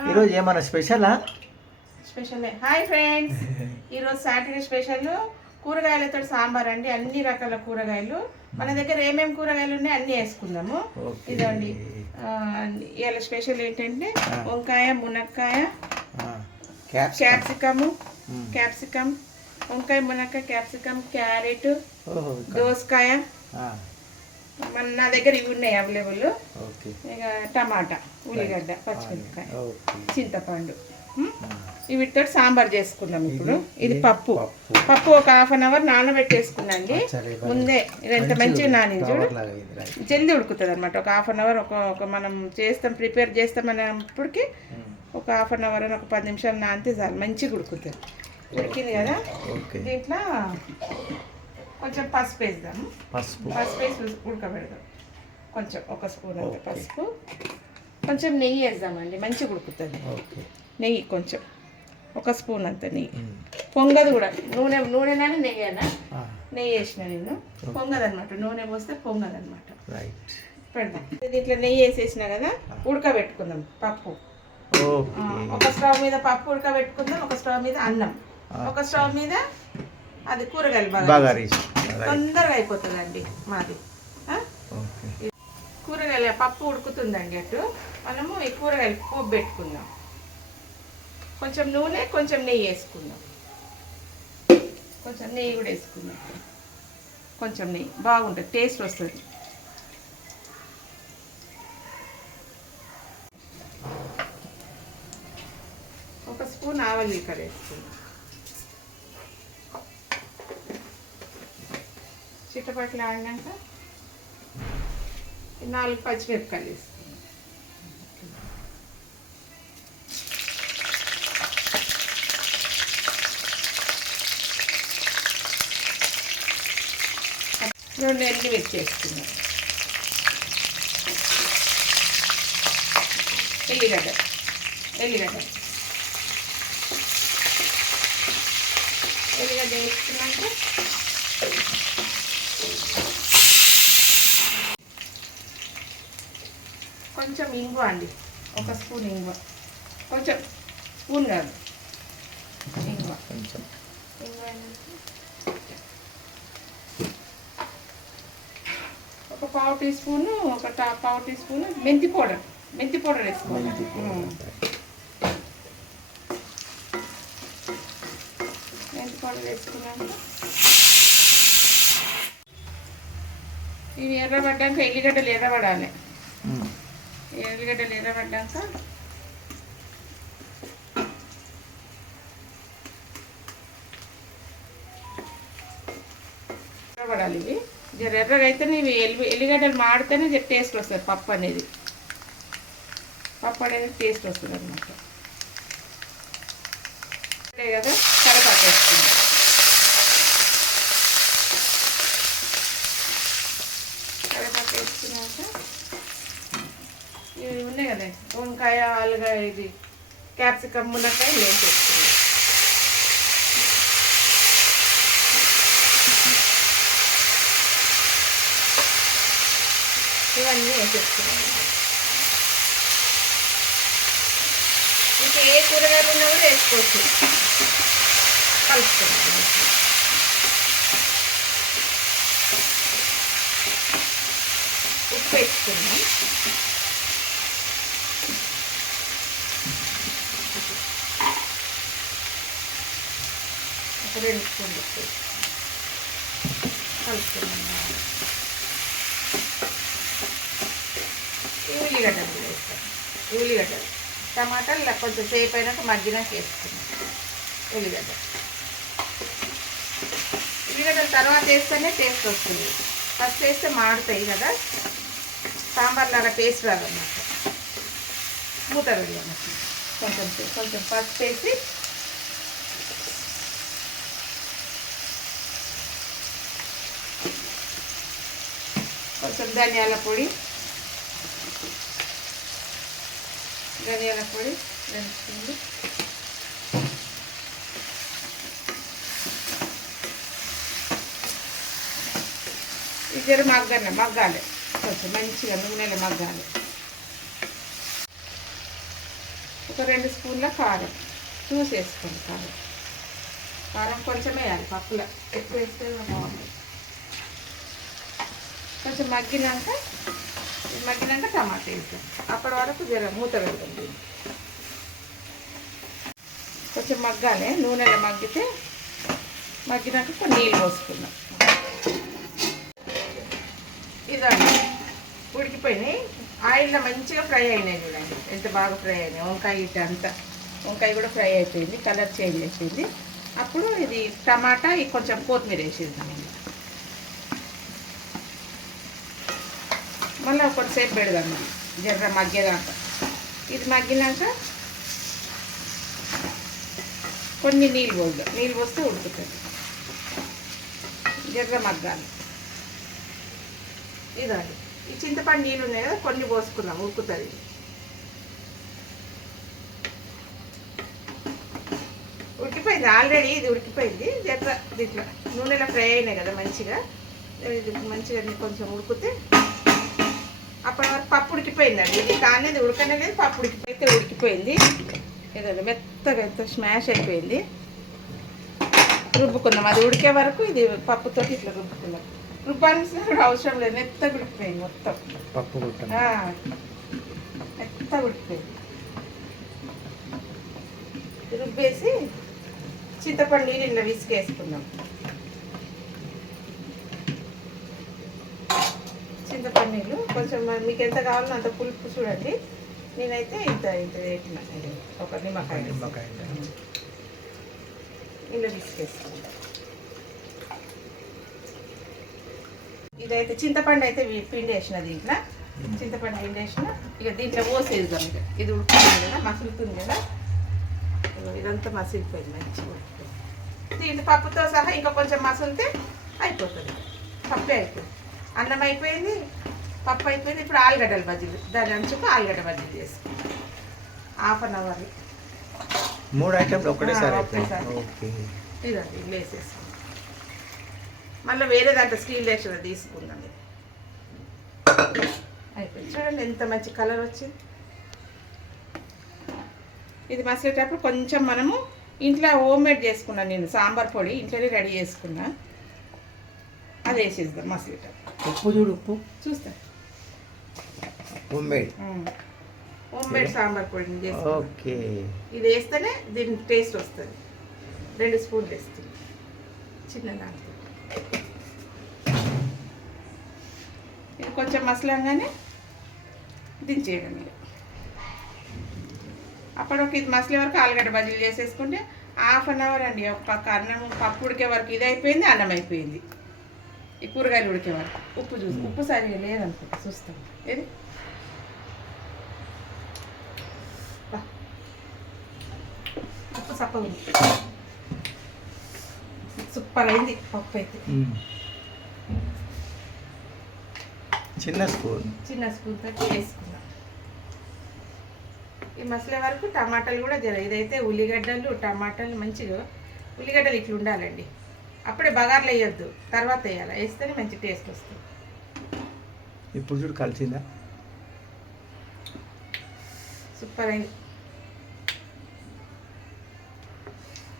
ఈరోజు ఏమన్నా స్పెషలా? స్పెషలే. Hi friends, ఈరోజు సాటర్డే స్పెషల్ కూరగాయలతో సాంబార్ అండి. అన్ని రకాల కూరగాయలు మన దగ్గర ఏమేమి కూరగాయలు ఉన్నాయి అన్నీ వేసుకుందాము. ఇదండి ఇవాళ స్పెషల్ ఏంటంటే వంకాయ, మునక్కాయ, క్యాప్సికమ్, వంకాయ, మునక్కాయ, క్యాప్సికమ్, క్యారెట్, దోసకాయ. నా దగ్గర ఇవి ఉన్నాయి అవైలబుల్. ఇక టమాటా, ఉల్లిగడ్డ, పచ్చిమిరపకాయ, చింతపండు. వీటితో సాంబార్ చేసుకున్నాం. ఇప్పుడు ఇది పప్పు ఒక ½ అవర్ నానబెట్టేసుకున్నాండి ముందే. ఇదంతా మంచిగా నాని చూడు, జల్దీ ఉడుకుతుంది అనమాట. ఒక ½ అవర్ ఒక మనం ప్రిపేర్ చేస్తామన్నప్పటికి ఒక ½ అవర్ అని ఒక 10 నిమిషాలు నానితే చాలు, మంచిగా ఉడుకుతుంది. ఉడికింది కదా, దీంట్లో కొంచెం పసుపు వేద్దాము. పసుపు వేసి ఉడకబెడదాం. కొంచెం ఒక స్పూన్ అంత పసుపు, కొంచెం నెయ్యి వేద్దామండి, మంచిగా ఉడుకుతుంది. నెయ్యి కొంచెం ఒక స్పూన్ అంత నెయ్యి. పొంగదు కూడా, నూనెనా నెయ్యేనా? నెయ్యి వేసిన నేను, పొంగదు అనమాట. నూనె పోస్తే పొంగదు అనమాట. పెడదాం. దీంట్లో నెయ్యి వేసేసిన కదా, ఉడకబెట్టుకుందాం పప్పు. ఒక స్టవ్ మీద పప్పు ఉడకబెట్టుకుందాం, ఒక స్టవ్ మీద అన్నం, ఒక స్టవ్ మీద అది కూరగాయలు బాగా తొందరగా అయిపోతుందండి మాది. కూరగాయల పప్పు ఉడుకుతుందండి. అటు మనము ఈ కూరగాయలు పోపు పెట్టుకుందాం. కొంచెం నూనె, కొంచెం నెయ్యి వేసుకుందాం. కొంచెం నెయ్యి కూడా వేసుకుందాం. కొంచెం నెయ్యి బాగుంటుంది, టేస్ట్ వస్తుంది. ఒక స్పూన్ ఆవాలు జీలకర్ర వేసుకుందాం. చిట్టపట్లు ఆడినాక 4 పచ్చిమిరపకాయలు వేసుకుందాం. రెండు ఎండుమిర్చి వేసుకుందాం. ఎల్లిగడ్డ వేసుకున్నాక కొంచెం ఇంగువ అండి, ఒక స్పూన్ ఇంగువ. కొంచెం స్పూన్ కాదు, ఇంగువ కొంచెం. ఒక పావు టీ స్పూను, పావు టీ స్పూను మెంతి పౌడర్ వేసుకోవాలి. మెంతి పౌడర్ వేసుకున్నాక ఇవి ఎర్రబడ్డాక ఎల్లిగడ్డలు ఎర్రబడాలి. ఎల్లిగడ్డలు ఎర్రబడ్డాక ఎర్రబడాలి. ఇవి జర ఎర్రగా అయితేనే ఇవి ఎల్లిగడ్డలు మాడితేనే జర టేస్ట్ వస్తుంది. పప్పు అనేది టేస్ట్ వస్తుంది అనమాట. కదా, కరివేపాకు వేసుకుందాం. కరివేపాకు వేసుకున్నాక ఇవి ఉన్నాయి కదా, వంకాయ, ఆలుగడ్డ, ఇది క్యాప్సికమ్, మునక్కాయ వేసేసుకున్నాం. ఇవన్నీ వేసేసుకున్నాం. ఇంకా ఏ కూరగాయలు ఉన్నా కూడా వేసుకోవచ్చు. కలుపుకున్నాం. ఉప్పు వేసుకున్నాం. ఒక 2 స్పూన్లు ఉప్పు కలుపుకున్నాం. ఉల్లిగడ్డలు వేస్తాం. ఉల్లిగడ్డలు, టమాటాలు కొంచెం సేపు అయినాక మగ్గినాక వేసుకున్నాం. ఉల్లిగడ్డలు తర్వాత వేస్తేనే టేస్ట్ వస్తుంది. ఫస్ట్ వేస్తే మాడుతాయి కదా, సాంబార్ లాగా టేస్ట్ రాదన్నమాట. మూత వేయాలి. కొంచెం పసుపు వేసి కొంచెం ధనియాల పొడి 2 స్పూన్లు, ఇది మగ్గాలి. కొంచెం మంచిగా నూనెలో మగ్గాలి. ఒక 2 స్పూన్ల కారం చూసి వేసుకోండి. కారం కొంచెం వేయాలి, పప్పులో ఎక్కువ వేస్తే బాగుంటుంది. కొంచెం మగ్గినాక టమాటా వేస్తాం. అప్పటి వరకు జర మూత పెడుతుంది. కొంచెం మగ్గాలి, నూనెలో మగ్గినాక కొన్ని నీళ్ళు పోసుకుందాం. ఇదండి ఉడికిపోయినాయి, ఆయిల్లో మంచిగా ఫ్రై అయినాయి. చూడండి ఎంత బాగా ఫ్రై అయినాయి. వంకాయ కూడా ఫ్రై అయిపోయింది, కలర్ చేంజ్ అయిపోయింది. అప్పుడు ఇది టమాటా కొంచెం కొత్తిమీర వేసేద్దాం. మళ్ళీ కొంతసేపు పెడదాం, ఇది జర్ర మగ్గేదాకా. ఇది మగ్గినాక కొన్ని నీళ్ళు పోస్తే ఉడుకుతుంది. జర్ర మగ్గాలి. ఇదండి ఈ చింతపండు నీళ్ళు ఉన్నాయి కదా, కొన్ని పోసుకుందాం, ఉడుకుతుంది. ఉడికిపోయింది ఆల్రెడీ, ఇది ఉడికిపోయింది. జర్ర దీంట్లో నూనెలో ఫ్రై అయినాయి కదా మంచిగా. ఇది మంచిగా కొంచెం ఉడికితే అప్పటి వరకు పప్పు ఉడికిపోయిందండి. ఇది కానీ ఇది ఉడకనే లేదు, పప్పు ఉడికిపోయింది. ఏదండి మెత్తగా స్మాష్ అయిపోయింది. రుబ్బుకుందాం, అది ఉడికే వరకు ఇది పప్పుతో ఇట్లా రుబ్బుకుందాం. రుబ్బాల్సిన కూడా అవసరం లేదు, మెత్తగా ఉడికిపోయింది మొత్తం. పప్పు మెత్తగా ఉడికిపోయింది. రుబ్బేసి చింతపండు నీళ్ళు ఇలా విసికేసుకుందాం. చింతపండు నీళ్ళు కొంచెం మీకు ఎంత కావాలో అంత పులుపు చూడండి. నేనైతే ఇంత వేసిన ఒక నిమ్మకాయ ఇలా విసికేసుకుందాం. ఇదైతే చింతపండు అయితే పిండి వేసిన, దీంట్లో చింతపండు పిండి వేసిన. ఇక దీంట్లో పోసేద్దాం. ఇక ఇది ఉడుకుతుంది కదా, మసులుతుంది కదా, ఇదంతా మసిలిపోయింది మంచిగా. దీంట్లో పప్పుతో సహా ఇంకా కొంచెం మసులితే అయిపోతుంది. పప్పే అయిపోయింది, అన్నం అయిపోయింది, పప్పు అయిపోయింది. ఇప్పుడు ఆలుగడ్డల బజ్జీలు, దాని అంచుకు ఆలుగడ్డ బజ్జీలు చేసుకుంటాం. 1/2 అవర్ 3 ఐటమ్స్ ఒకటేసారి. ఇదండి ఇల్లు వేసేసుకుంటాం. మళ్ళీ వేరే దాంట్లో స్టీల్ డేక్షన్లో తీసుకుందాం. అయిపోయింది. చూడండి ఎంత మంచి కలర్ వచ్చింది. ఇది మసిలేటప్పుడు కొంచెం మనము ఇంట్లో హోమ్మేడ్ చేసుకున్నాను, నేను సాంబార్ పొడి ఇంట్లోనే రెడీ చేసుకున్నా, అది వేసేద్దాం మసిలేటప్పుడు. ఉప్పు చూస్తా. హోమ్మేడ్ సాంబార్ పొడి ఓకే. ఇది వేస్తేనే దీని టేస్ట్ వస్తుంది. 2 స్పూన్లు వేస్తుంది చిన్న దాంట్లో. ఇది కొంచెం మసలంగానే దించేయడం. ఇక అప్పటికి ఇది మసలే వరకు ఆలుగడ్డ బజ్జీలు చేసేసుకుంటే 1/2 అవర్ అండి. ఒక పక్క అన్నం పప్పు ఉడికే వరకు ఇది అయిపోయింది, అన్నం అయిపోయింది. ఈ కూరగాయలు ఉడికే వరకు ఉప్పు సరిగా లేదనుకుంటా, చూస్తాం. ఏది ఉప్పు సప్పగా ఉంది, సూపర్ అయింది పప్పు అయితే. చిన్న స్పూన్ తోటి వేసుకున్నాం. ఈ మసలే వరకు టమాటాలు కూడా ఇదైతే ఉల్లిగడ్డలు టమాటాలు మంచిగా, ఉల్లిగడ్డలు ఇట్లా ఉండాలండి. అప్పుడే బగార్లు వేయొద్దు, తర్వాత వేయాలి, వేస్తేనే మంచి టేస్ట్ వస్తుంది. ఇప్పుడు చూడు కలిసిందా, సూపర్ అయింది.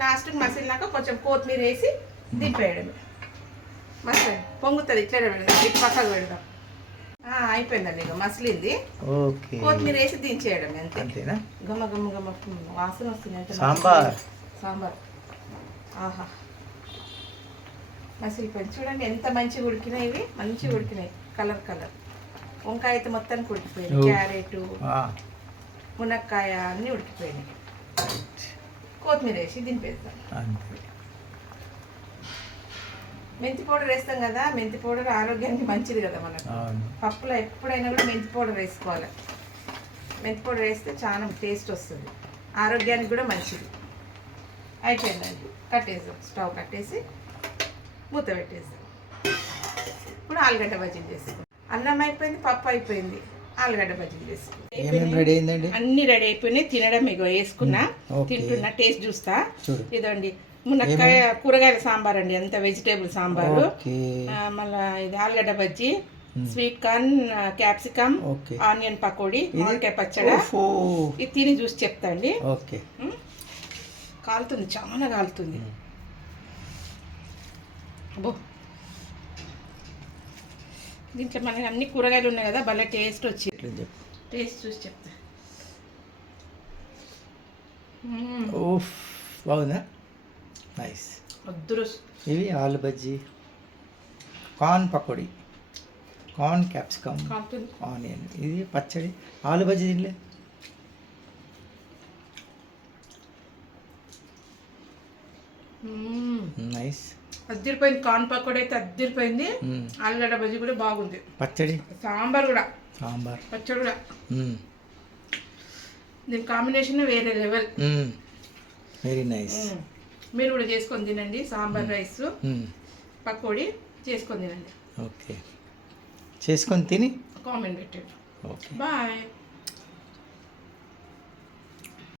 లాస్ట్కి మసిలినాక కొంచెం కొత్తిమీర వేసి దింపేయడమే. మసలి పొంగుతుంది, ఇట్లనే పెడదాం, ఇటు పక్కకు పెడదాం. అయిపోయిందండి, ఇక మసిలింది. కొత్తిమీర వేసి దించేయడం అంతేనా. గమ్మ గమ్మ గమ్మ వాసన వస్తుంది. సాంబార్ ఆహా మసిలిపోయింది. చూడండి ఎంత మంచిగా ఉడికినాయి, ఇవి మంచిగా ఉడికినాయి. కలర్ వంకాయ అయితే మొత్తానికి ఉడికిపోయింది. క్యారెట్ మునక్కాయ అన్నీ ఉడికిపోయినాయి. కొత్తిమీర వేసి దింపేస్తాం. మెంతి పౌడర్ వేస్తాం కదా, మెంతి పౌడర్ ఆరోగ్యానికి మంచిది కదా. మనకు పప్పులో ఎప్పుడైనా కూడా మెంతి పౌడర్ వేసుకోవాలి. మెంతి పౌడర్ వేస్తే చాలా టేస్ట్ వస్తుంది, ఆరోగ్యానికి కూడా మంచిది. అయిపోయిందండి, కట్టేసాం. స్టవ్ కట్టేసి మూత పెట్టేసాం. ఇప్పుడు ఆలుగడ్డ బజ్జీలు చేసుకుంటాం. అన్నం అయిపోయింది, పప్పు అయిపోయింది, ఆలుగడ్డ బజ్జీలు చేసుకుంటాం. అన్ని రెడీ అయిపోయినాయి. తినడం మీకు వేసుకున్నా, తింటున్నా, టేస్ట్ చూస్తా. ఇదండి మునక్కాయ కూరగాయల సాంబార్ అండి, అంత వెజిటేబుల్ సాంబారు. మళ్ళీ ఇది ఆలుగడ్డ bajji, sweet corn, capsicum, okay. Onion pakodi, మామిడికాయ పచ్చడి. ఓహో. ఇది తిని చూసి చెప్తా అండి. ఓకే. కాలుతుంది, చాలా కాలుతుంది. అబ్బో, దీంట్లో మనకి అన్ని కూరగాయలు ఉన్నాయి కదా, భలే టేస్ట్ వచ్చి. టేస్ట్ చూసి చెప్తా. ఓఫ్, బాగుందా? నైస్. వద్దురు. ఇవి ఆలు bajji, corn pakodi, corn capsicum, onion. ఇది పచ్చడి. ఆలు బజ్జీ తినలే? నైస్. అద్దరిపోయింది. కార్న్ పకోడీ అయితే అద్దరిపోయింది. ఆలుగడ్డ బజ్జీ కూడా బాగుంది. పచ్చడి, సాంబార్ కూడా, సాంబార్, పచ్చడి కూడా. దీని కాంబినేషన్ వేరే లెవెల్. Very nice. మీరు కూడా చేసుకొని తినండి. సాంబార్ రైస్, పకోడీ చేసుకొని తినండి. ఓకే, చేసుకొని తిని కామెంట్ పెట్టండి. Okay, bye.